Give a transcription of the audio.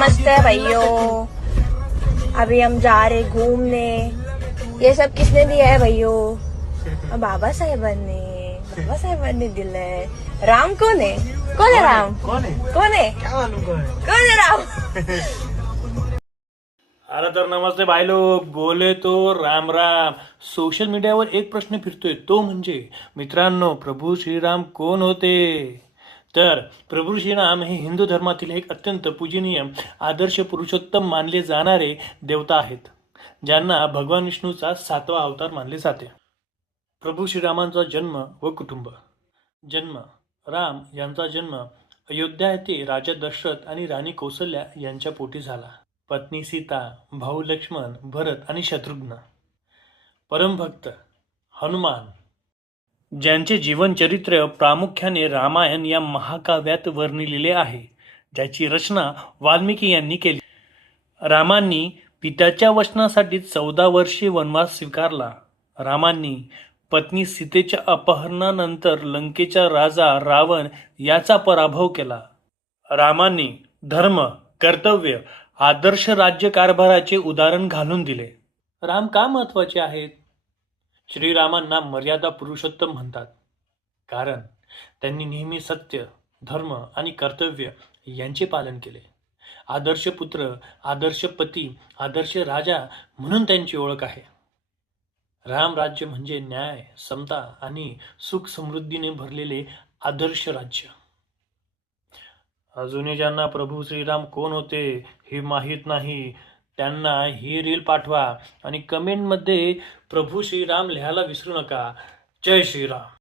नमस्ते भैया, अभी हम जा रहे घूमने। ये सब किसने दिया है भैया? बाबा साहेबांनी दिलंय। राम कौन है? कौन है राम? कौन है? कौन है? क्या मालूम कौन है? कौन है राम? अरे तर नमस्ते भाई लोग, बोले तो राम राम. सोशल मीडियावर एक प्रश्न फिरतोय, तो म्हणजे मित्रांनो, प्रभू श्रीराम कोण होते? तर प्रभू श्रीराम हे हिंदू धर्मातील एक अत्यंत पूजनीय आदर्श पुरुषोत्तम मानले जाणारे देवता आहेत, ज्यांना भगवान विष्णूचा 7वा अवतार मानले जाते. प्रभू श्रीरामांचा जन्म व कुटुंब. जन्म. राम यांचा जन्म अयोध्या येथे राजा दशरथ आणि राणी कौसल्या यांच्या पोटी झाला. पत्नी सीता, भाऊ लक्ष्मण, भरत आणि शत्रुघ्न. परमभक्त हनुमान, ज्यांचे जीवनचरित्र प्रामुख्याने रामायण या महाकाव्यात वर्णिलेले आहे, ज्याची रचना वाल्मिकी यांनी केली. रामांनी पित्याच्या वचनासाठी 14 वर्षे वनवास स्वीकारला. रामांनी पत्नी सीतेच्या अपहरणानंतर लंकेचा राजा रावण याचा पराभव केला. रामांनी धर्म, कर्तव्य, आदर्श राज्यकारभाराचे उदाहरण घालून दिले. राम का महत्वाचे आहेत? श्रीरामांना मर्यादा पुरुषोत्तम म्हणतात, कारण त्यांनी नेहमी सत्य, धर्म आणि कर्तव्य यांचे पालन केले. आदर्श पुत्र, आदर्श पती, आदर्श राजा म्हणून त्यांची ओळख आहे. राम राज्य म्हणजे न्याय, समता आणि सुख समृद्धीने भरलेले आदर्श राज्य. अजूनही ज्यांना प्रभू श्रीराम कोण होते हे माहीत नाही, त्यांना ही रील पाठवा आणि कमेंटमध्ये प्रभू श्रीराम लिहायला विसरू नका. जय श्रीराम.